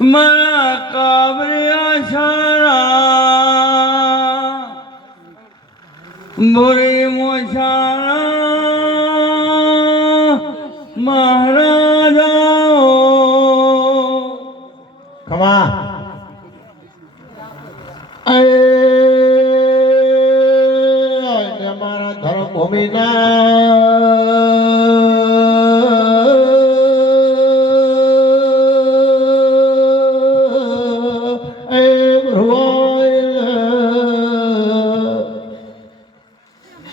મારા કાબરિયા શારા બોરી મોશારા મહારાજાઓ ખમા મારા ધર્મભૂમિના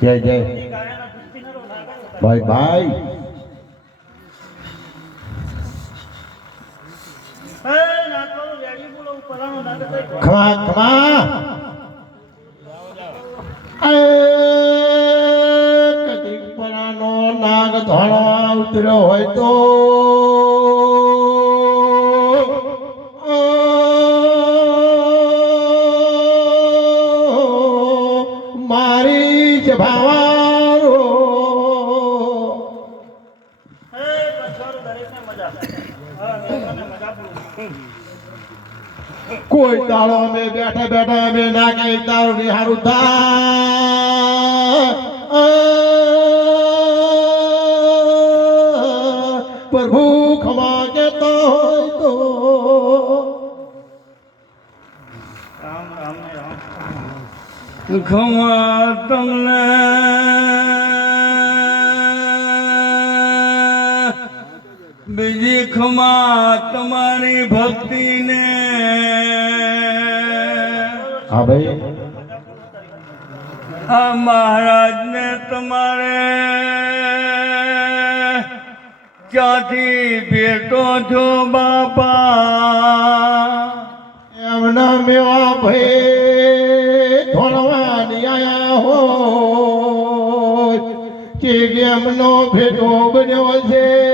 જય જય. ભાઈ ભાઈ. ખમા ખમા કદી પરાનો નાગ ધણો ઉતર્યો હોય તો કોઈ દાડો અમે બેઠા બેઠા અમે ના કઈ તારું નિહારું થાય. પ્રભુ ખમા કેતો હોય તો ખમા તમને બીજી ખમા તમારી ભક્તિને. હા ભાઈ. આ મહારાજને તમારે ક્યાંથી ભેટો છો બાપા? એમના મેવા ભાઈ ધોળવાની આયા હો કે એમનો ભેટો બન્યો છે?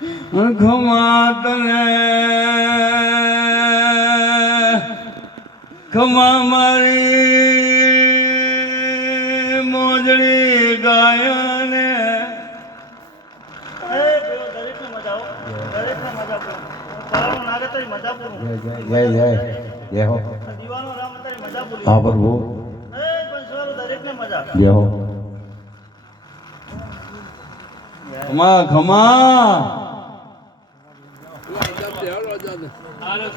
ખમા તને ખમા મારી મોજડી ગાયને. જય જય જય જય. હો. હા પ્રભુ જય હો. ખમા ખમા あり。